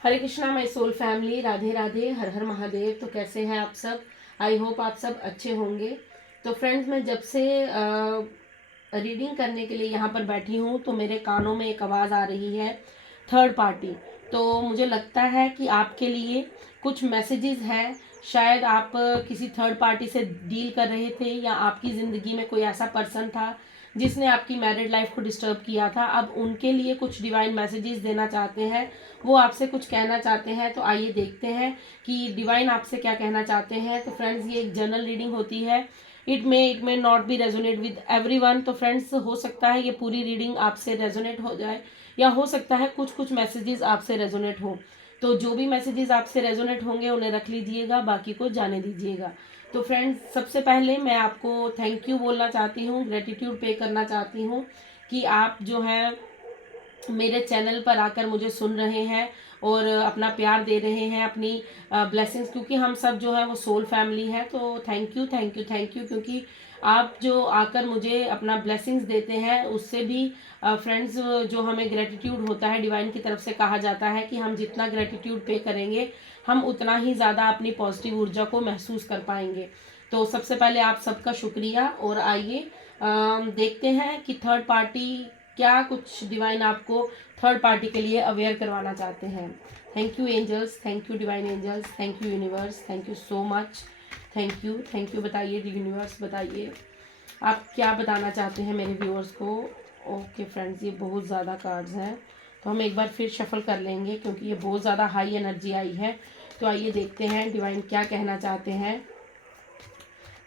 Hare Krishna my soul family, Radhe Radhe, Har Har Mahadev. तो कैसे हैं आप सब? आई होप आप सब अच्छे होंगे। तो फ्रेंड्स, मैं जब से रीडिंग करने के लिए यहाँ पर बैठी हूँ तो मेरे कानों में एक आवाज़ आ रही है, थर्ड पार्टी। तो मुझे लगता है कि आपके लिए कुछ मैसेजेस हैं। शायद आप किसी थर्ड पार्टी से डील कर रहे थे, या आपकी ज़िंदगी में कोई ऐसा पर्सन था जिसने आपकी मैरिड लाइफ को डिस्टर्ब किया था। अब उनके लिए कुछ डिवाइन मैसेजेस देना चाहते हैं, वो आपसे कुछ कहना चाहते हैं। तो आइए देखते हैं कि डिवाइन आपसे क्या कहना चाहते हैं। तो फ्रेंड्स, ये एक जनरल रीडिंग होती है। It may not be resonate with everyone. तो फ्रेंड्स, हो सकता है ये पूरी रीडिंग आपसे रेजोनेट हो जाए, या हो सकता है कुछ कुछ मैसेजेस आपसे रेजोनेट हो। तो जो भी मैसेजेस आपसे रेजोनेट होंगे उन्हें रख लीजिएगा, बाकी को जाने दीजिएगा। तो फ्रेंड्स, सबसे पहले मैं आपको थैंक यू बोलना चाहती हूँ, ग्रेटिट्यूड पे करना चाहती हूँ कि आप जो है मेरे चैनल पर आकर मुझे सुन रहे हैं और अपना प्यार दे रहे हैं, अपनी ब्लेसिंग्स। क्योंकि हम सब जो है वो सोल फैमिली है। तो thank you thank you thank you, क्योंकि आप जो आकर मुझे अपना ब्लेसिंग्स देते हैं उससे भी फ्रेंड्स जो हमें ग्रेटिट्यूड होता है, डिवाइन की तरफ से कहा जाता है कि हम जितना ग्रेटिट्यूड पे करेंगे हम उतना ही ज़्यादा अपनी पॉजिटिव ऊर्जा को महसूस कर पाएंगे। तो सबसे पहले आप सबका शुक्रिया। और आइए देखते हैं कि थर्ड पार्टी क्या कुछ डिवाइन आपको थर्ड पार्टी के लिए अवेयर करवाना चाहते हैं। Thank you angels, thank you divine angels, thank you universe, thank you so much. Thank you. बताइए यूनिवर्स, बताइए आप क्या बताना चाहते हैं मेरे व्यूअर्स को। ओके फ्रेंड्स, ये बहुत ज़्यादा कार्ड्स हैं, तो हम एक बार फिर शफल कर लेंगे क्योंकि ये बहुत ज़्यादा हाई एनर्जी आई है। तो आइए देखते हैं डिवाइन क्या कहना चाहते हैं।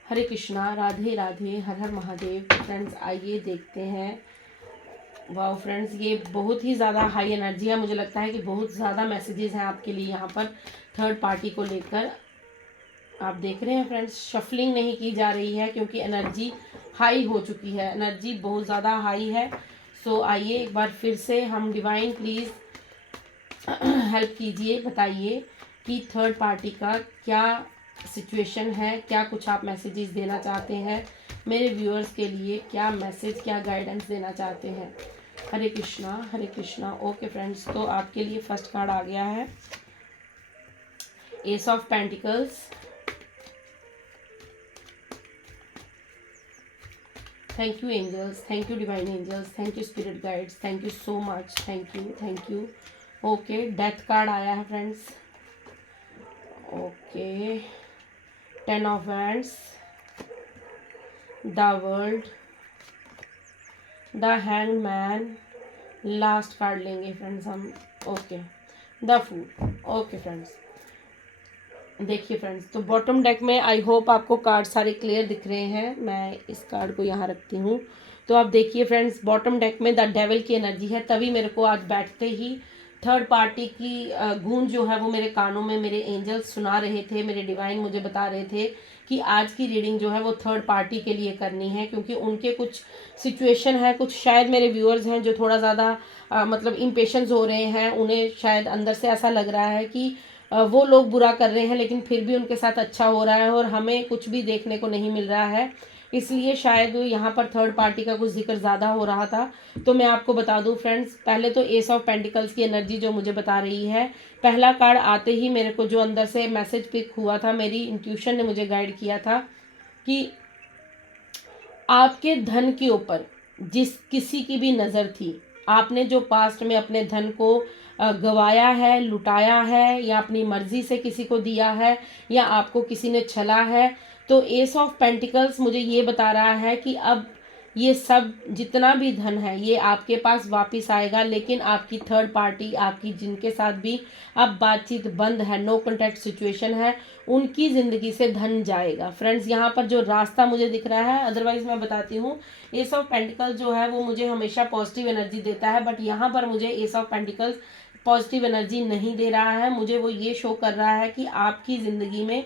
हरे कृष्णा, राधे राधे, हर हर महादेव। फ्रेंड्स, आइए देखते हैं। वाह फ्रेंड्स, ये बहुत ही ज़्यादा हाई एनर्जी है। मुझे लगता है कि बहुत ज़्यादा मैसेजेस हैं आपके लिए यहाँ पर थर्ड पार्टी को लेकर। आप देख रहे हैं फ्रेंड्स, शफलिंग नहीं की जा रही है क्योंकि एनर्जी हाई हो चुकी है, एनर्जी बहुत ज़्यादा हाई है। सो आइए एक बार फिर से हम डिवाइन प्लीज़ हेल्प कीजिए, बताइए कि थर्ड पार्टी का क्या सिचुएशन है, क्या कुछ आप मैसेजेस देना चाहते हैं मेरे व्यूअर्स के लिए, क्या मैसेज, क्या गाइडेंस देना चाहते हैं। हरे कृष्णा, हरे कृष्णा। ओके फ्रेंड्स, तो आपके लिए फर्स्ट कार्ड आ गया है ace of pentacles. Thank you angels, thank you divine angels, thank you spirit guides, thank you so much, thank you thank you. Okay, death card आया है friends. Okay, 10 of wands, the world, the hanged man. Last card लेंगे friends हम। Okay, the fool. Okay friends, देखिए friends, तो bottom deck में I hope आपको card सारे clear दिख रहे हैं। मैं इस कार्ड को यहाँ रखती हूँ। तो आप देखिए फ्रेंड्स, बॉटम डेक में द डेविल की एनर्जी है। तभी मेरे को आज बैठते ही थर्ड पार्टी की गूंज जो है वो मेरे कानों में मेरे एंजल्स सुना रहे थे, मेरे डिवाइन मुझे बता रहे थे कि आज की रीडिंग जो है वो थर्ड पार्टी के लिए करनी है। क्योंकि उनके कुछ सिचुएशन है, कुछ शायद मेरे व्यूअर्स हैं जो थोड़ा ज़्यादा मतलब इम्पेशंस हो रहे हैं। उन्हें शायद अंदर से ऐसा लग रहा है कि वो लोग बुरा कर रहे हैं लेकिन फिर भी उनके साथ अच्छा हो रहा है और हमें कुछ भी देखने को नहीं मिल रहा है। इसलिए शायद यहाँ पर थर्ड पार्टी का कुछ जिक्र ज़्यादा हो रहा था। तो मैं आपको बता दूं फ्रेंड्स, पहले तो एस ऑफ पेंटिकल्स की एनर्जी जो मुझे बता रही है, पहला कार्ड आते ही मेरे को जो अंदर से मैसेज पिक हुआ था, मेरी इंट्यूशन ने मुझे गाइड किया था कि आपके धन के ऊपर जिस किसी की भी नज़र थी, आपने जो पास्ट में अपने धन को गवाया है, लुटाया है, या अपनी मर्जी से किसी को दिया है, या आपको किसी ने छला है, तो एस ऑफ पेंटिकल्स मुझे ये बता रहा है कि अब ये सब जितना भी धन है ये आपके पास वापस आएगा। लेकिन आपकी थर्ड पार्टी, आपकी जिनके साथ भी अब बातचीत बंद है, नो कॉन्टैक्ट सिचुएशन है, उनकी ज़िंदगी से धन जाएगा। फ्रेंड्स, यहाँ पर जो रास्ता मुझे दिख रहा है, अदरवाइज मैं बताती हूँ, एस ऑफ पेंटिकल्स जो है वो मुझे हमेशा पॉजिटिव एनर्जी देता है, बट यहाँ पर मुझे S of pentacles positive energy नहीं दे रहा है। मुझे वो ये शो कर रहा है कि आपकी ज़िंदगी में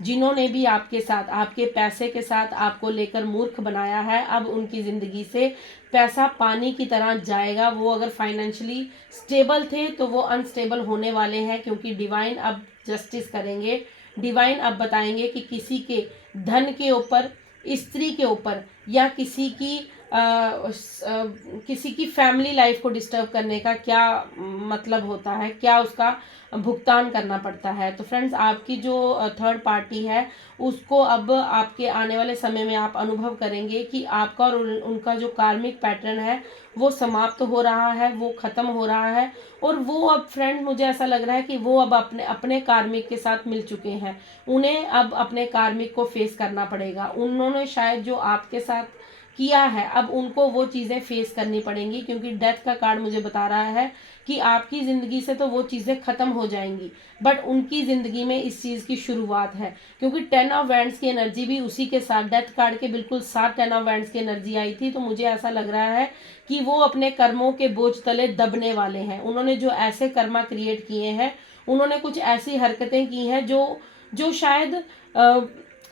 जिन्होंने भी आपके साथ, आपके पैसे के साथ आपको लेकर मूर्ख बनाया है, अब उनकी ज़िंदगी से पैसा पानी की तरह जाएगा। वो अगर फाइनेंशियली स्टेबल थे तो वो अनस्टेबल होने वाले हैं, क्योंकि डिवाइन अब जस्टिस करेंगे। डिवाइन अब बताएंगे कि किसी के धन के ऊपर, स्त्री के ऊपर, या किसी की किसी की फैमिली लाइफ को डिस्टर्ब करने का क्या मतलब होता है, क्या उसका भुगतान करना पड़ता है। तो फ्रेंड्स, आपकी जो थर्ड पार्टी है उसको अब आपके आने वाले समय में आप अनुभव करेंगे कि आपका और उनका जो कार्मिक पैटर्न है वो समाप्त हो रहा है, वो खत्म हो रहा है। और वो अब फ्रेंड, मुझे ऐसा लग रहा है कि वो अब अपने अपने कार्मिक के साथ मिल चुके हैं। उन्हें अब अपने कार्मिक को फेस करना पड़ेगा। उन्होंने शायद जो आपके साथ किया है अब उनको वो चीज़ें फेस करनी पड़ेंगी, क्योंकि डेथ का कार्ड मुझे बता रहा है कि आपकी ज़िंदगी से तो वो चीज़ें ख़त्म हो जाएंगी, बट उनकी ज़िंदगी में इस चीज़ की शुरुआत है। क्योंकि 10 ऑफ वैंड्स की एनर्जी भी उसी के साथ, डेथ कार्ड के बिल्कुल साथ 10 ऑफ वैंड्स की एनर्जी आई थी। तो मुझे ऐसा लग रहा है कि वो अपने कर्मों के बोझ तले दबने वाले हैं। उन्होंने जो ऐसे कर्मा क्रिएट किए हैं, उन्होंने कुछ ऐसी हरकतें की हैं जो जो शायद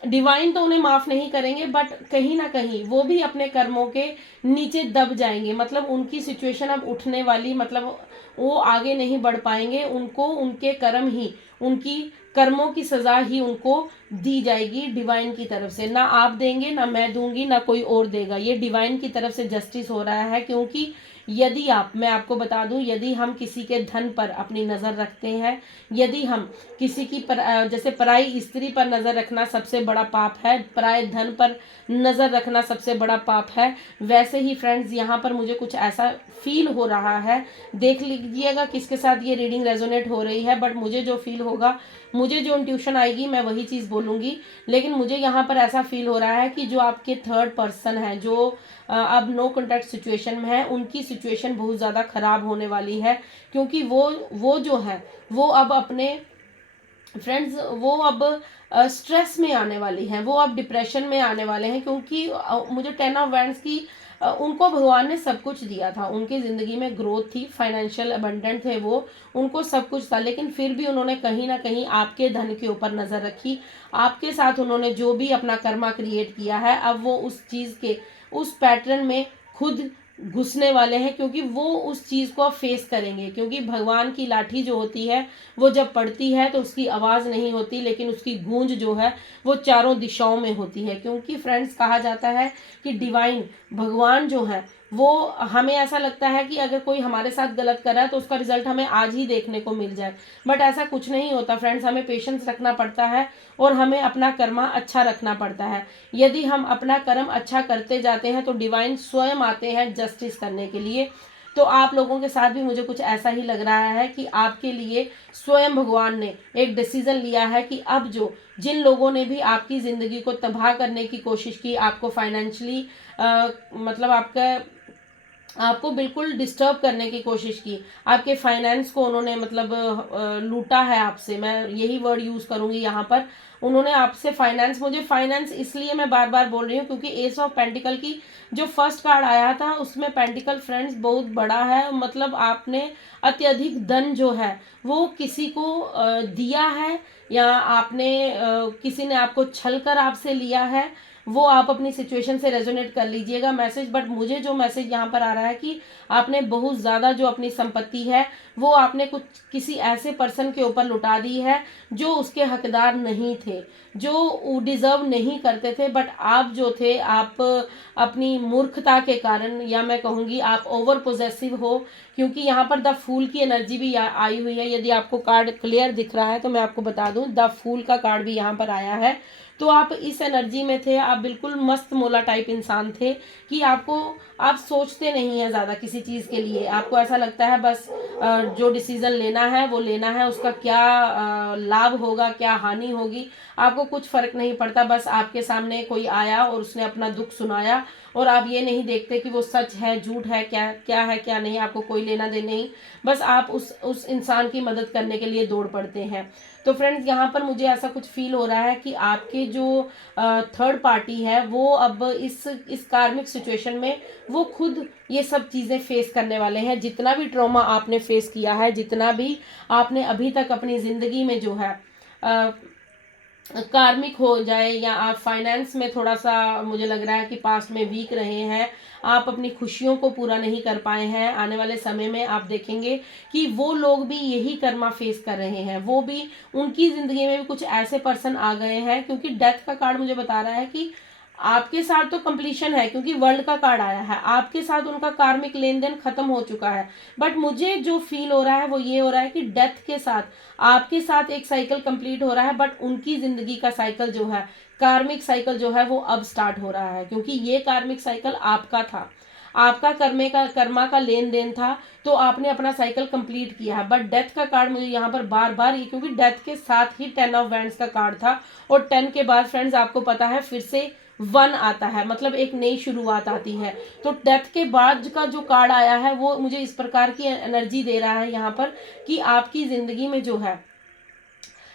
डिवाइन तो उन्हें माफ नहीं करेंगे, बट कहीं ना कहीं वो भी अपने कर्मों के नीचे दब जाएंगे। मतलब उनकी सिचुएशन अब उठने वाली, मतलब वो आगे नहीं बढ़ पाएंगे। उनको उनके कर्म ही, उनकी कर्मों की सजा ही उनको दी जाएगी डिवाइन की तरफ से। ना आप देंगे, ना मैं दूंगी, ना कोई और देगा। ये डिवाइन की तरफ से जस्टिस हो रहा है। क्योंकि यदि मैं आपको बता दूं, यदि हम किसी के धन पर अपनी नज़र रखते हैं, यदि हम किसी की जैसे पराई स्त्री पर नज़र रखना सबसे बड़ा पाप है, पराए धन पर नज़र रखना सबसे बड़ा पाप है, वैसे ही फ्रेंड्स यहाँ पर मुझे कुछ ऐसा फील हो रहा है। देख लीजिएगा किसके साथ ये रीडिंग रेजोनेट हो रही है, बट मुझे जो फील होगा, मुझे जो इंट्यूशन आएगी, मैं वही चीज़ बोलूँगी। लेकिन मुझे यहाँ पर ऐसा फील हो रहा है कि जो आपके थर्ड पर्सन है, जो अब नो कॉन्टैक्ट सिचुएशन में है, उनकी सिचुएशन बहुत ज़्यादा ख़राब होने वाली है। क्योंकि वो जो है वो अब अपने फ्रेंड्स, वो अब स्ट्रेस में आने वाली हैं, वो अब डिप्रेशन में आने वाले हैं। क्योंकि मुझे 10 ऑफ वैंड्स की उनको भगवान ने सब कुछ दिया था, उनकी ज़िंदगी में ग्रोथ थी, फाइनेंशियल अबंडेंट थे वो, उनको सब कुछ था। लेकिन फिर भी उन्होंने कहीं ना कहीं आपके धन के ऊपर नज़र रखी। आपके साथ उन्होंने जो भी अपना कर्मा क्रिएट किया है, अब वो उस चीज़ के, उस पैटर्न में खुद घुसने वाले हैं। क्योंकि वो उस चीज़ को फेस करेंगे। क्योंकि भगवान की लाठी जो होती है वो जब पड़ती है तो उसकी आवाज़ नहीं होती, लेकिन उसकी गूंज जो है वो चारों दिशाओं में होती है। क्योंकि फ्रेंड्स, कहा जाता है कि डिवाइन, भगवान जो है वो, हमें ऐसा लगता है कि अगर कोई हमारे साथ गलत कर रहा है तो उसका रिजल्ट हमें आज ही देखने को मिल जाए, बट ऐसा कुछ नहीं होता फ्रेंड्स। हमें पेशेंस रखना पड़ता है और हमें अपना कर्मा अच्छा रखना पड़ता है। यदि हम अपना कर्म अच्छा करते जाते हैं तो डिवाइन स्वयं आते हैं जस्टिस करने के लिए। तो आप लोगों के साथ भी मुझे कुछ ऐसा ही लग रहा है कि आपके लिए स्वयं भगवान ने एक डिसीजन लिया है कि अब जो जिन लोगों ने भी आपकी ज़िंदगी को तबाह करने की कोशिश की, आपको फाइनेंशियली मतलब आपको बिल्कुल डिस्टर्ब करने की कोशिश की, आपके फाइनेंस को उन्होंने मतलब लूटा है आपसे, मैं यही वर्ड यूज़ करूँगी यहाँ पर। उन्होंने आपसे फाइनेंस, मुझे फाइनेंस इसलिए मैं बार बार बोल रही हूँ क्योंकि एस ऑफ पेंटिकल की जो फर्स्ट कार्ड आया था उसमें पेंटिकल फ्रेंड्स बहुत बड़ा है। मतलब आपने अत्यधिक धन जो है वो किसी को दिया है, या आपने किसी ने आपको छल कर आपसे लिया है। वो आप अपनी सिचुएशन से रेजोनेट कर लीजिएगा मैसेज। बट मुझे जो मैसेज यहाँ पर आ रहा है कि आपने बहुत ज़्यादा जो अपनी संपत्ति है वो आपने कुछ किसी ऐसे पर्सन के ऊपर लुटा दी है जो उसके हकदार नहीं थे, जो डिज़र्व नहीं करते थे। बट आप जो थे, आप अपनी मूर्खता के कारण, या मैं कहूँगी आप ओवर पोजेसिव हो। क्योंकि यहाँ पर द फूल की एनर्जी भी आई हुई है। यदि आपको कार्ड क्लियर दिख रहा है तो मैं आपको बता दूँ, द फूल का कार्ड भी यहाँ पर आया है। तो आप इस एनर्जी में थे, आप बिल्कुल मस्त मोला टाइप इंसान थे कि आप सोचते नहीं हैं ज़्यादा किसी चीज़ के लिए। आपको ऐसा लगता है बस जो डिसीज़न लेना है वो लेना है, उसका क्या लाभ होगा, क्या हानि होगी, आपको कुछ फ़र्क नहीं पड़ता। बस आपके सामने कोई आया और उसने अपना दुख सुनाया, और आप ये नहीं देखते कि वो सच है, झूठ है, क्या क्या है, क्या नहीं, आपको कोई लेना देना नहीं। बस आप उस इंसान की मदद करने के लिए दौड़ पड़ते हैं। तो फ्रेंड्स, यहाँ पर मुझे ऐसा कुछ फील हो रहा है कि आपके जो थर्ड पार्टी है वो अब इस कार्मिक सिचुएशन में वो खुद ये सब चीज़ें फेस करने वाले हैं। जितना भी ट्रॉमा आपने फेस किया है, जितना भी आपने अभी तक अपनी ज़िंदगी में जो है कार्मिक हो जाए, या आप फाइनेंस में थोड़ा सा मुझे लग रहा है कि पास्ट में वीक रहे हैं, आप अपनी खुशियों को पूरा नहीं कर पाए हैं, आने वाले समय में आप देखेंगे कि वो लोग भी यही कर्मा फेस कर रहे हैं। वो भी, उनकी ज़िंदगी में भी कुछ ऐसे पर्सन आ गए हैं। क्योंकि डेथ का कार्ड मुझे बता रहा है कि आपके साथ तो कंप्लीशन है क्योंकि वर्ल्ड का कार्ड आया है, आपके साथ उनका कार्मिक लेन देन खत्म हो चुका है। बट मुझे जो फील हो रहा है वो ये हो रहा है कि डेथ के साथ आपके साथ एक साइकिल कंप्लीट हो रहा है, बट उनकी जिंदगी का साइकिल जो है, कार्मिक साइकिल जो है वो अब स्टार्ट हो रहा है, क्योंकि ये कार्मिक साइकिल आपका था, आपका कर्मा का लेन देन था, तो आपने अपना साइकिल कंप्लीट किया है। बट डेथ का कार्ड मुझे यहाँ पर बार बार, ये क्योंकि डेथ के साथ ही 10 ऑफ वैंड्स का कार्ड था, और 10 के बाद फ्रेंड्स आपको पता है फिर से 1 आता है, मतलब एक नई शुरुआत आती है। तो डेथ के बाद का जो कार्ड आया है वो मुझे इस प्रकार की एनर्जी दे रहा है यहाँ पर कि आपकी जिंदगी में जो है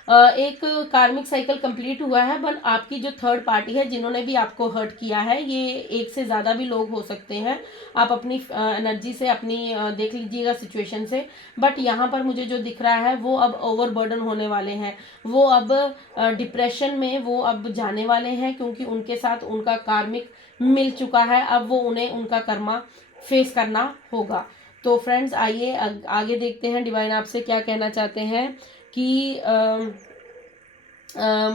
एक कार्मिक साइकिल कंप्लीट हुआ है। बट आपकी जो थर्ड पार्टी है जिन्होंने भी आपको हर्ट किया है, ये एक से ज़्यादा भी लोग हो सकते हैं, आप अपनी एनर्जी से अपनी देख लीजिएगा सिचुएशन से। बट यहाँ पर मुझे जो दिख रहा है वो अब ओवरबर्डन होने वाले हैं, वो अब डिप्रेशन में वो अब जाने वाले हैं, क्योंकि उनके साथ उनका कार्मिक मिल चुका है, अब वो उन्हें उनका कर्मा फेस करना होगा। तो फ्रेंड्स आइए आगे देखते हैं डिवाइन आपसे क्या कहना चाहते हैं कि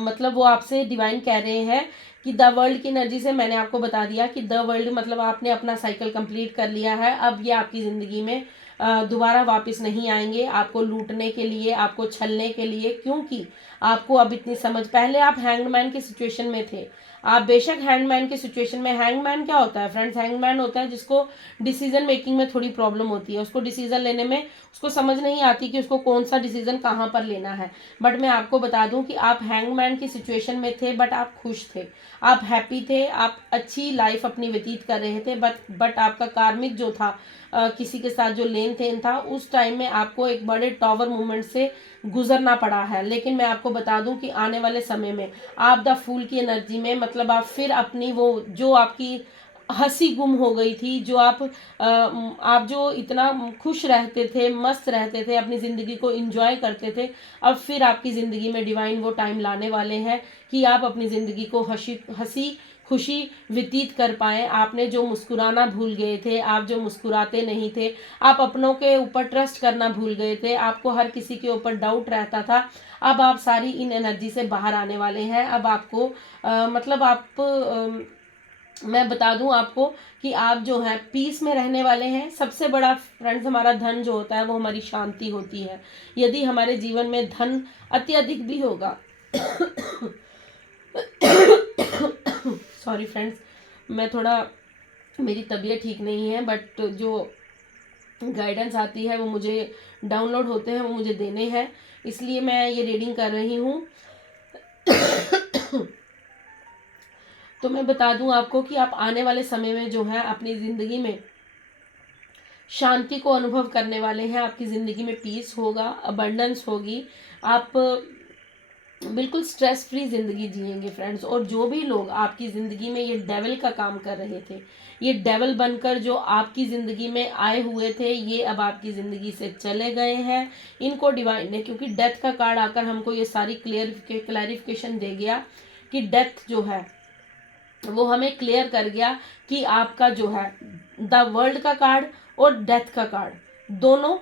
मतलब वो आपसे डिवाइन कह रहे हैं कि द वर्ल्ड की एनर्जी से मैंने आपको बता दिया कि द वर्ल्ड मतलब आपने अपना साइकिल कंप्लीट कर लिया है, अब ये आपकी ज़िंदगी में दोबारा वापस नहीं आएंगे आपको लूटने के लिए, आपको छलने के लिए, क्योंकि आपको अब इतनी समझ, पहले आप हैंगमैन की सिचुएशन में थे, आप बेशक हैंगमैन की सिचुएशन में, हैंगमैन क्या होता है फ्रेंड्स, हैंगमैन होता है जिसको डिसीजन मेकिंग में थोड़ी प्रॉब्लम होती है, उसको डिसीजन लेने में उसको समझ नहीं आती कि उसको कौन सा डिसीजन कहाँ पर लेना है। बट मैं आपको बता दूं कि आप हैंगमैन की सिचुएशन में थे, बट आप खुश थे, आप हैप्पी थे, आप अच्छी लाइफ अपनी व्यतीत कर रहे थे। बट आपका कार्मिक जो था, किसी के साथ जो लेन देन था, उस टाइम में आपको एक बड़े टॉवर मूवमेंट से गुजरना पड़ा है। लेकिन मैं आपको बता दूं कि आने वाले समय में आप द फूल की एनर्जी में, मतलब आप फिर अपनी वो जो आपकी हंसी गुम हो गई थी, जो आप जो इतना खुश रहते थे, मस्त रहते थे, अपनी ज़िंदगी को एंजॉय करते थे, अब फिर आपकी ज़िंदगी में डिवाइन वो टाइम लाने वाले हैं कि आप अपनी ज़िंदगी को हंसी खुशी व्यतीत कर पाएँ। आपने जो मुस्कुराना भूल गए थे, आप जो मुस्कुराते नहीं थे, आप अपनों के ऊपर ट्रस्ट करना भूल गए थे, आपको हर किसी के ऊपर डाउट रहता था, अब आप सारी इन एनर्जी से बाहर आने वाले हैं। अब आपको मतलब मैं बता दूं आपको कि आप जो है पीस में रहने वाले हैं। सबसे बड़ा फ्रेंड्स हमारा धन जो होता है वो हमारी शांति होती है। यदि हमारे जीवन में धन अत्यधिक भी होगा सॉरी फ्रेंड्स, मैं थोड़ा, मेरी तबीयत ठीक नहीं है, बट जो गाइडेंस आती है वो मुझे डाउनलोड होते हैं, वो मुझे देने हैं, इसलिए मैं ये रीडिंग कर रही हूँ। तो मैं बता दूं आपको कि आप आने वाले समय में जो है अपनी ज़िंदगी में शांति को अनुभव करने वाले हैं, आपकी ज़िंदगी में पीस होगा, अबंडेंस होगी, आप बिल्कुल स्ट्रेस फ्री ज़िंदगी जिएंगे फ्रेंड्स। और जो भी लोग आपकी ज़िंदगी में ये डेविल का काम कर रहे थे, ये डेविल बनकर जो आपकी ज़िंदगी में आए हुए थे, ये अब आपकी ज़िंदगी से चले गए हैं। इनको डिवाइन ने, क्योंकि डेथ का कार्ड आकर हमको ये सारी क्लैरिफिकेशन दे गया कि डेथ जो है वो हमें क्लियर कर गया कि आपका जो है द वर्ल्ड का कार्ड और डेथ का कार्ड दोनों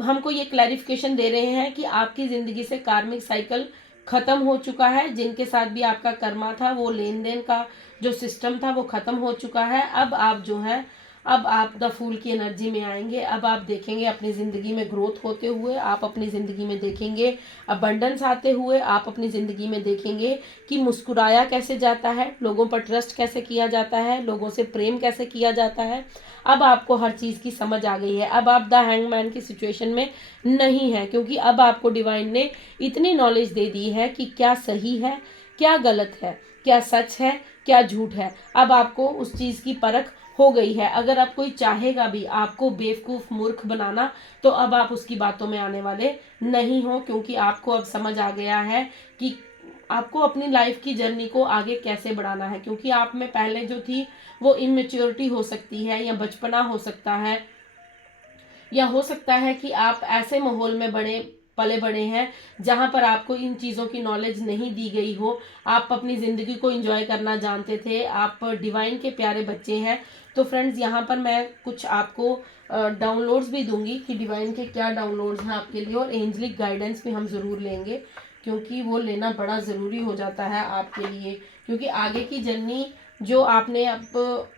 हमको ये क्लैरिफिकेशन दे रहे हैं कि आपकी ज़िंदगी से कार्मिक साइकिल ख़त्म हो चुका है। जिनके साथ भी आपका कर्मा था, वो लेन देन का जो सिस्टम था वो ख़त्म हो चुका है। अब आप जो है, अब आप द फूल की एनर्जी में आएंगे। अब आप देखेंगे अपनी ज़िंदगी में ग्रोथ होते हुए, आप अपनी ज़िंदगी में देखेंगे अबंडेंस आते हुए, आप अपनी ज़िंदगी में देखेंगे कि मुस्कुराया कैसे जाता है, लोगों पर ट्रस्ट कैसे किया जाता है, लोगों से प्रेम कैसे किया जाता है। अब आपको हर चीज़ की समझ आ गई है। अब आप द हैंगमैन की सिचुएशन में नहीं है, क्योंकि अब आपको डिवाइन ने इतनी नॉलेज दे दी है कि क्या सही है, क्या गलत है, क्या सच है, क्या झूठ है। अब आपको उस चीज़ की परख हो गई है। अगर अब कोई चाहेगा भी आपको बेवकूफ़ मूर्ख बनाना, तो अब आप उसकी बातों में आने वाले नहीं हो, क्योंकि आपको अब समझ आ गया है कि आपको अपनी लाइफ की जर्नी को आगे कैसे बढ़ाना है। क्योंकि आप में पहले जो थी वो इमेच्योरिटी हो सकती है, या बचपना हो सकता है, या हो सकता है कि आप ऐसे माहौल में पले बड़े हैं जहां पर आपको इन चीज़ों की नॉलेज नहीं दी गई हो। आप अपनी ज़िंदगी को एंजॉय करना जानते थे, आप डिवाइन के प्यारे बच्चे हैं, तो फ्रेंड्स यहाँ पर मैं कुछ आपको डाउनलोड्स भी दूंगी कि डिवाइन के क्या डाउनलोड्स हैं आपके लिए, और एंजलिक गाइडेंस भी हम ज़रूर लेंगे, क्योंकि वो लेना बड़ा ज़रूरी हो जाता है आपके लिए, क्योंकि आगे की जर्नी जो आपने अब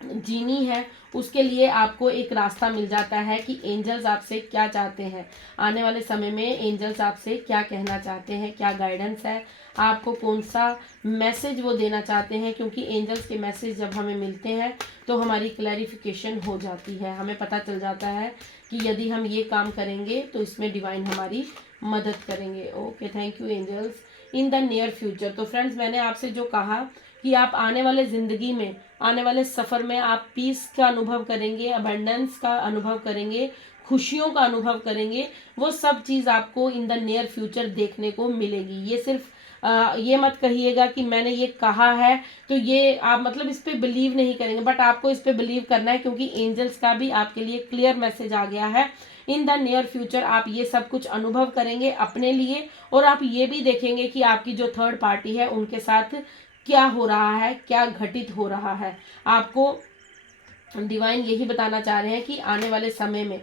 जीनी है उसके लिए आपको एक रास्ता मिल जाता है कि एंजल्स आपसे क्या चाहते हैं, आने वाले समय में एंजल्स आपसे क्या कहना चाहते हैं, क्या गाइडेंस है, आपको कौन सा मैसेज वो देना चाहते हैं। क्योंकि एंजल्स के मैसेज जब हमें मिलते हैं तो हमारी क्लैरिफिकेशन हो जाती है, हमें पता चल जाता है कि यदि हम ये काम करेंगे तो इसमें डिवाइन हमारी मदद करेंगे। Okay, thank you angels. In the near future, तो फ्रेंड्स मैंने आपसे जो कहा कि आप आने वाले ज़िंदगी में, आने वाले सफ़र में आप पीस का अनुभव करेंगे, अबंडेंस का अनुभव करेंगे, खुशियों का अनुभव करेंगे, वो सब चीज़ आपको इन द नियर फ्यूचर देखने को मिलेगी। ये सिर्फ ये मत कहिएगा कि मैंने ये कहा है तो ये आप मतलब इस पर बिलीव नहीं करेंगे, बट आपको इस पर बिलीव करना है, क्योंकि एंजल्स का भी आपके लिए क्लियर मैसेज आ गया है। इन द नियर फ्यूचर आप ये सब कुछ अनुभव करेंगे अपने लिए, और आप ये भी देखेंगे कि आपकी जो थर्ड पार्टी है उनके साथ क्या हो रहा है, क्या घटित हो रहा है। आपको डिवाइन यही बताना चाह रहे हैं कि आने वाले समय में,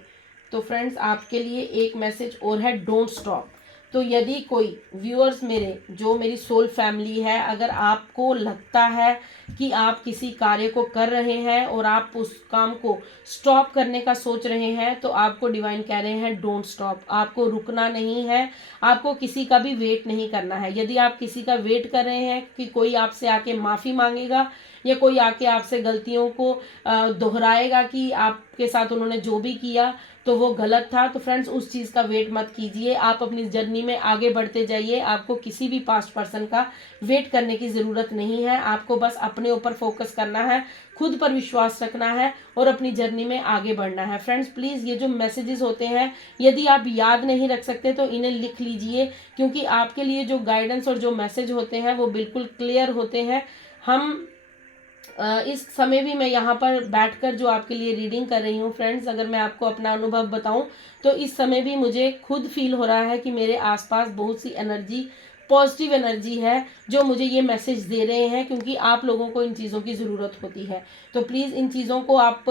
तो फ्रेंड्स आपके लिए एक मैसेज और है, डोंट स्टॉप। तो यदि कोई व्यूअर्स मेरे, जो मेरी सोल फैमिली है, अगर आपको लगता है कि आप किसी कार्य को कर रहे हैं और आप उस काम को स्टॉप करने का सोच रहे हैं, तो आपको डिवाइन कह रहे हैं डोंट स्टॉप। आपको रुकना नहीं है, आपको किसी का भी वेट नहीं करना है। यदि आप किसी का वेट कर रहे हैं कि कोई आपसे आके माफ़ी मांगेगा या कोई आके आपसे गलतियों को दोहराएगा कि आपके साथ उन्होंने जो भी किया तो वो गलत था, तो फ्रेंड्स उस चीज़ का वेट मत कीजिए। आप अपनी जर्नी में आगे बढ़ते जाइए, आपको किसी भी पास्ट पर्सन का वेट करने की ज़रूरत नहीं है। आपको बस अपने ऊपर फोकस करना है, खुद पर विश्वास रखना है और अपनी जर्नी में आगे बढ़ना है। फ्रेंड्स प्लीज़ ये जो मैसेजेस होते हैं, यदि आप याद नहीं रख सकते तो इन्हें लिख लीजिए, क्योंकि आपके लिए जो गाइडेंस और जो मैसेज होते हैं वो बिल्कुल क्लियर होते हैं। हम इस समय भी मैं यहाँ पर बैठकर जो आपके लिए रीडिंग कर रही हूँ फ्रेंड्स, अगर मैं आपको अपना अनुभव बताऊँ तो इस समय भी मुझे खुद फील हो रहा है कि मेरे आसपास बहुत सी एनर्जी, पॉजिटिव एनर्जी है जो मुझे ये मैसेज दे रहे हैं, क्योंकि आप लोगों को इन चीज़ों की ज़रूरत होती है। तो प्लीज़ इन चीज़ों को आप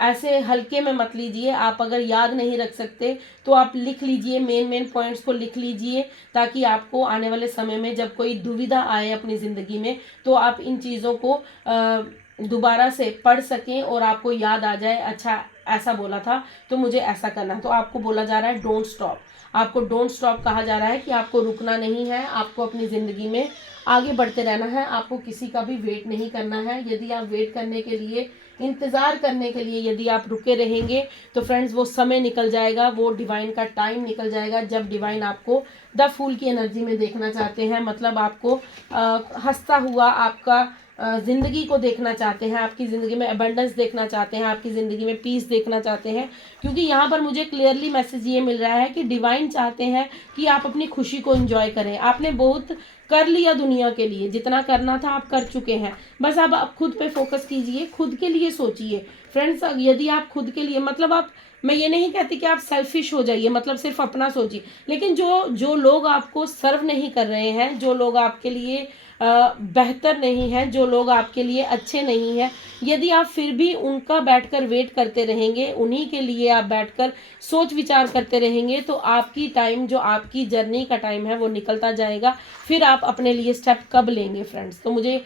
ऐसे हल्के में मत लीजिए। आप अगर याद नहीं रख सकते तो आप लिख लीजिए, मेन पॉइंट्स को लिख लीजिए, ताकि आपको आने वाले समय में जब कोई दुविधा आए अपनी ज़िंदगी में तो आप इन चीज़ों को दोबारा से पढ़ सकें और आपको याद आ जाए, अच्छा ऐसा बोला था तो मुझे ऐसा करना। तो आपको बोला जा रहा है डोंट स्टॉप। आपको डोंट स्टॉप कहा जा रहा है कि आपको रुकना नहीं है, आपको अपनी ज़िंदगी में आगे बढ़ते रहना है, आपको किसी का भी वेट नहीं करना है। यदि आप वेट करने के लिए, इंतज़ार करने के लिए यदि आप रुके रहेंगे तो फ्रेंड्स वो समय निकल जाएगा, वो डिवाइन का टाइम निकल जाएगा जब डिवाइन आपको द फूल की एनर्जी में देखना चाहते हैं। मतलब आपको हंसता हुआ आपका ज़िंदगी को देखना चाहते हैं, आपकी ज़िंदगी में अबंडेंस देखना चाहते हैं, आपकी ज़िंदगी में पीस देखना चाहते हैं। क्योंकि यहाँ पर मुझे क्लियरली मैसेज ये मिल रहा है कि डिवाइन चाहते हैं कि आप अपनी खुशी को एंजॉय करें। आपने बहुत कर लिया दुनिया के लिए, जितना करना था आप कर चुके हैं, बस आप खुद पे फोकस कीजिए, खुद के लिए सोचिए। फ्रेंड्स यदि आप खुद के लिए, मतलब आप, मैं ये नहीं कहती कि आप सेल्फिश हो जाइए, मतलब सिर्फ अपना सोचिए, लेकिन जो लोग आपको सर्व नहीं कर रहे हैं, जो लोग आपके लिए बेहतर नहीं है, जो लोग आपके लिए अच्छे नहीं हैं, यदि आप फिर भी उनका बैठकर वेट करते रहेंगे, उन्हीं के लिए आप बैठकर सोच विचार करते रहेंगे, तो आपकी टाइम, जो आपकी जर्नी का टाइम है वो निकलता जाएगा। फिर आप अपने लिए स्टेप कब लेंगे फ्रेंड्स? तो मुझे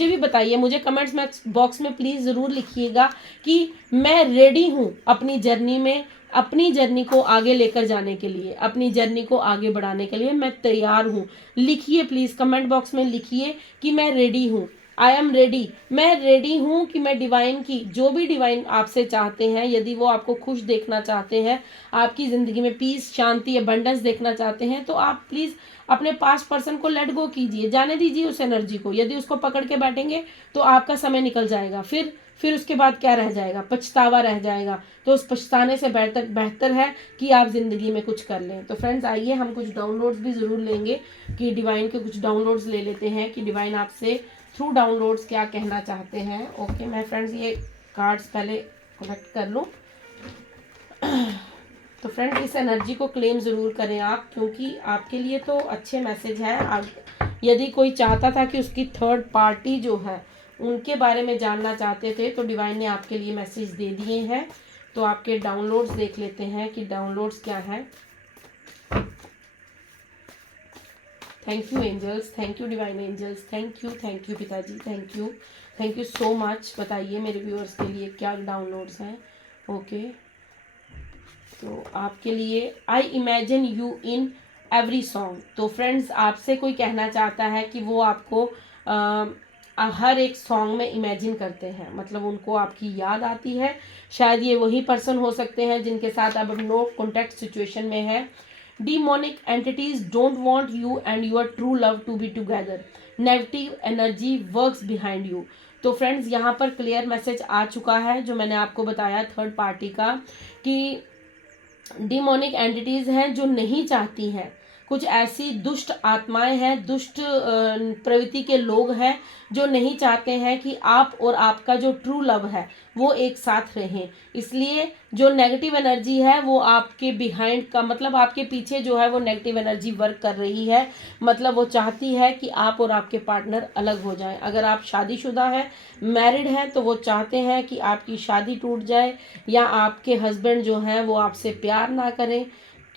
भी बताइए, मुझे कमेंट्स बॉक्स में प्लीज़ ज़रूर लिखिएगा कि मैं रेडी हूँ अपनी जर्नी में, अपनी जर्नी को आगे लेकर जाने के लिए, अपनी जर्नी को आगे बढ़ाने के लिए मैं तैयार हूँ। लिखिए प्लीज़, कमेंट बॉक्स में लिखिए कि मैं रेडी हूँ, आई एम रेडी। मैं रेडी हूँ कि मैं डिवाइन की, जो भी डिवाइन आपसे चाहते हैं, यदि वो आपको खुश देखना चाहते हैं, आपकी ज़िंदगी में पीस, शांति, अबंडेंस देखना चाहते हैं, तो आप प्लीज़ अपने पास्ट पर्सन को लेट गो कीजिए, जाने दीजिए उस एनर्जी को। यदि उसको पकड़ के बैठेंगे तो आपका समय निकल जाएगा, फिर उसके बाद क्या रह जाएगा? पछतावा रह जाएगा। तो उस पछताने से बेहतर है कि आप ज़िंदगी में कुछ कर लें। तो फ्रेंड्स आइए हम कुछ डाउनलोड्स भी ज़रूर लेंगे, कि डिवाइन के कुछ डाउनलोड्स ले लेते हैं कि डिवाइन आपसे थ्रू डाउनलोड्स क्या कहना चाहते हैं। ओके, मैं फ्रेंड्स ये कार्ड्स पहले कलेक्ट कर लूँ। तो फ्रेंड्स इस एनर्जी को क्लेम ज़रूर करें आप, क्योंकि आपके लिए तो अच्छे मैसेज हैं। यदि कोई चाहता था कि उसकी थर्ड पार्टी जो है उनके बारे में जानना चाहते थे, तो डिवाइन ने आपके लिए मैसेज दे दिए हैं। तो आपके डाउनलोड्स देख लेते हैं कि डाउनलोड्स क्या है। Thank you angels, thank you divine angels, thank you पिताजी, थैंक यू सो मच। बताइए मेरे व्यूअर्स के लिए क्या डाउनलोड्स हैं। ओके, तो आपके लिए I imagine you in every song. तो फ्रेंड्स, आपसे कोई कहना चाहता है कि वो आपको हर एक सॉन्ग में इमेजिन करते हैं, मतलब उनको आपकी याद आती है। शायद ये वही पर्सन हो सकते हैं जिनके साथ अब नो कॉन्टैक्ट सिचुएशन में है। Demonic entities don't want you and your true love to be together. Negative energy works behind you. तो फ्रेंड्स, यहाँ पर क्लियर मैसेज आ चुका है जो मैंने आपको बताया थर्ड पार्टी का, कि डिमोनिक एंटिटीज हैं जो नहीं चाहती हैं, कुछ ऐसी दुष्ट आत्माएं हैं, दुष्ट प्रवृत्ति के लोग हैं जो नहीं चाहते हैं कि आप और आपका जो ट्रू लव है वो एक साथ रहें। इसलिए जो नेगेटिव एनर्जी है वो आपके बिहाइंड का, मतलब आपके पीछे जो है वो नेगेटिव एनर्जी वर्क कर रही है। मतलब वो चाहती है कि आप और आपके पार्टनर अलग हो जाएं। अगर आप शादीशुदा है, मैरिड हैं, तो वो चाहते हैं कि आपकी शादी टूट जाए या आपके हस्बैंड जो हैं वो आपसे प्यार ना करें।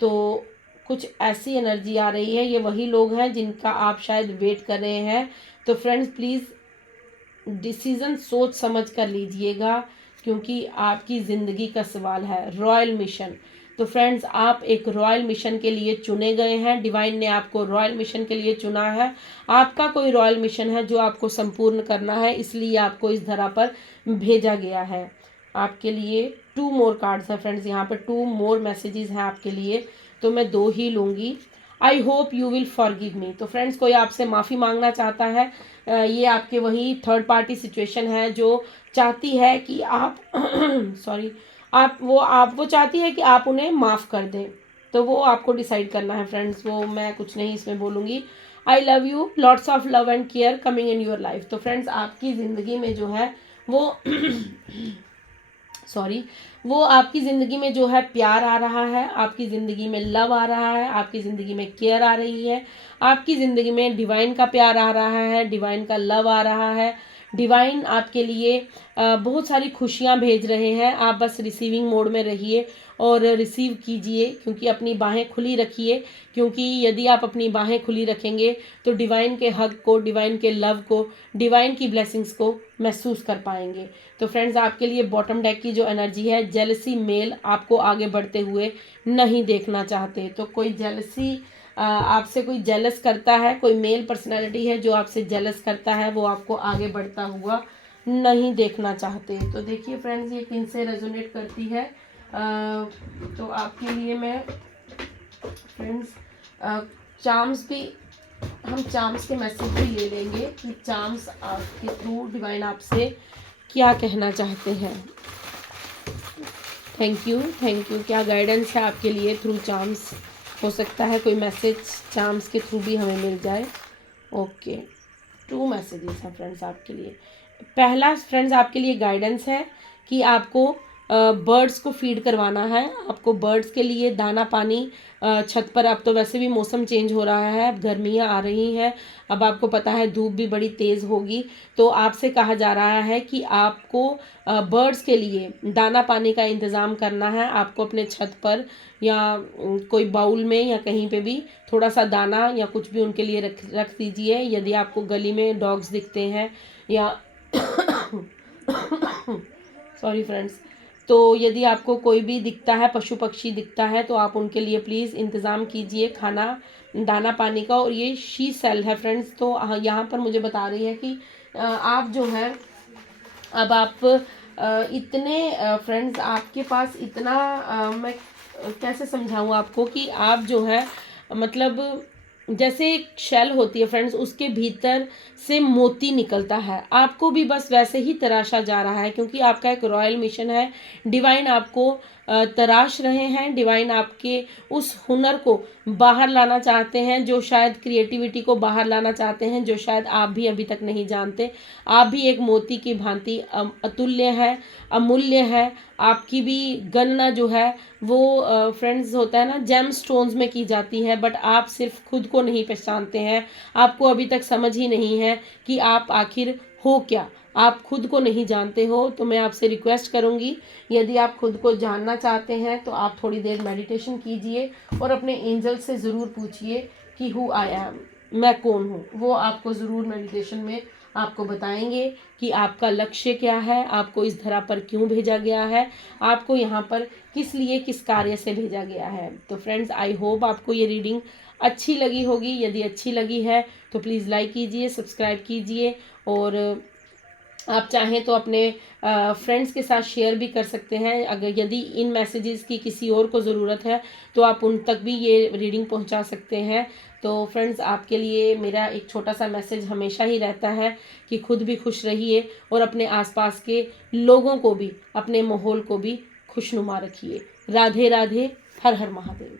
तो कुछ ऐसी एनर्जी आ रही है, ये वही लोग हैं जिनका आप शायद वेट कर रहे हैं। तो फ्रेंड्स, प्लीज़ डिसीज़न सोच समझ कर लीजिएगा, क्योंकि आपकी ज़िंदगी का सवाल है। रॉयल मिशन, तो फ्रेंड्स, आप एक रॉयल मिशन के लिए चुने गए हैं। डिवाइन ने आपको रॉयल मिशन के लिए चुना है। आपका कोई रॉयल मिशन है जो आपको संपूर्ण करना है, इसलिए आपको इस धरा पर भेजा गया है। आपके लिए 2 मोर कार्ड्स हैं फ्रेंड्स, यहाँ पर 2 मोर मैसेजेस हैं आपके लिए, तो मैं 2 ही लूँगी। I hope you will forgive me. तो फ्रेंड्स, कोई आपसे माफ़ी मांगना चाहता है। ये आपके वही थर्ड पार्टी सिचुएशन है जो चाहती है कि आप सॉरी, आप वो चाहती है कि आप उन्हें माफ़ कर दें। तो वो आपको डिसाइड करना है फ्रेंड्स, वो मैं कुछ नहीं इसमें बोलूँगी। I love you, lots of love and care coming in your life. तो फ्रेंड्स, आपकी ज़िंदगी में जो है वो वो आपकी ज़िंदगी में जो है प्यार आ रहा है, आपकी ज़िंदगी में लव आ रहा है, आपकी ज़िंदगी में केयर आ रही है, आपकी ज़िंदगी में डिवाइन का प्यार आ रहा है, डिवाइन का लव आ रहा है। डिवाइन आपके लिए बहुत सारी खुशियाँ भेज रहे हैं। आप बस रिसीविंग मोड में रहिए और रिसीव कीजिए, क्योंकि अपनी बाहें खुली रखिए, क्योंकि यदि आप अपनी बाहें खुली रखेंगे तो डिवाइन के हक को, डिवाइन के लव को, डिवाइन की ब्लेसिंग्स को महसूस कर पाएंगे। तो फ्रेंड्स, आपके लिए बॉटम डेक की जो एनर्जी है, जेलसी मेल आपको आगे बढ़ते हुए नहीं देखना चाहते। तो कोई जेलसी आपसे कोई जेलस करता है, कोई मेल पर्सनैलिटी है जो आपसे जेलस करता है, वो आपको आगे बढ़ता हुआ नहीं देखना चाहते। तो देखिए फ्रेंड्स, ये किन से रेजोनेट करती है। तो आपके लिए मैं फ्रेंड्स चार्म्स भी, हम चार्म्स के मैसेज भी ले लेंगे कि चार्म्स आपके थ्रू डिवाइन आपसे क्या कहना चाहते हैं। थैंक यू, क्या गाइडेंस है आपके लिए थ्रू चार्म्स। हो सकता है कोई मैसेज चार्म्स के थ्रू भी हमें मिल जाए। ओके, 2 मैसेजेस हैं फ्रेंड्स आपके लिए। पहला फ्रेंड्स आपके लिए गाइडेंस है कि आपको बर्ड्स को फीड करवाना है। आपको बर्ड्स के लिए दाना पानी छत पर, अब तो वैसे भी मौसम चेंज हो रहा है, अब गर्मियाँ आ रही हैं, अब आपको पता है धूप भी बड़ी तेज़ होगी। तो आपसे कहा जा रहा है कि आपको बर्ड्स के लिए दाना पानी का इंतज़ाम करना है। आपको अपने छत पर या कोई बाउल में या कहीं पे भी थोड़ा सा दाना या कुछ भी उनके लिए रख दीजिए। यदि आपको गली में डॉग्स दिखते हैं या सॉरी फ्रेंड्स, तो यदि आपको कोई भी दिखता है, पशु पक्षी दिखता है, तो आप उनके लिए प्लीज़ इंतज़ाम कीजिए खाना, दाना पानी का। और ये शी सेल है फ्रेंड्स, तो यहाँ पर मुझे बता रही है कि आप जो है, अब आप इतने फ्रेंड्स आपके पास इतना मैं कैसे समझाऊँ आपको कि आप जो है, मतलब जैसे एक शेल होती है फ्रेंड्स, उसके भीतर से मोती निकलता है, आपको भी बस वैसे ही तराशा जा रहा है, क्योंकि आपका एक रॉयल मिशन है। डिवाइन आपको तराश रहे हैं। डिवाइन आपके उस हुनर को बाहर लाना चाहते हैं, जो शायद क्रिएटिविटी को बाहर लाना चाहते हैं, जो शायद आप भी अभी तक नहीं जानते। आप भी एक मोती की भांति अतुल्य है, अमूल्य है। आपकी भी गणना जो है वो फ्रेंड्स होता है ना, जेम स्टोन्स में की जाती है, बट आप सिर्फ खुद को नहीं पहचानते हैं। आपको अभी तक समझ ही नहीं है कि आप आखिर हो क्या। आप खुद को नहीं जानते हो तो मैं आपसे रिक्वेस्ट करूँगी, यदि आप खुद को जानना चाहते हैं तो आप थोड़ी देर मेडिटेशन कीजिए और अपने एंजल से ज़रूर पूछिए कि हु आई एम, मैं कौन हूँ। वो आपको ज़रूर मेडिटेशन में आपको बताएंगे कि आपका लक्ष्य क्या है, आपको इस धरा पर क्यों भेजा गया है, आपको यहाँ पर किस लिए, किस कार्य से भेजा गया है। तो फ्रेंड्स, आई होप आपको ये रीडिंग अच्छी लगी होगी। यदि अच्छी लगी है तो प्लीज़ लाइक कीजिए, सब्सक्राइब कीजिए, और आप चाहें तो अपने फ्रेंड्स के साथ शेयर भी कर सकते हैं। अगर यदि इन मैसेजेस की किसी और को ज़रूरत है तो आप उन तक भी ये रीडिंग पहुंचा सकते हैं। तो फ्रेंड्स, आपके लिए मेरा एक छोटा सा मैसेज हमेशा ही रहता है कि खुद भी खुश रहिए और अपने आसपास के लोगों को भी, अपने माहौल को भी खुशनुमा रखिए। राधे राधे, हर हर महादेव।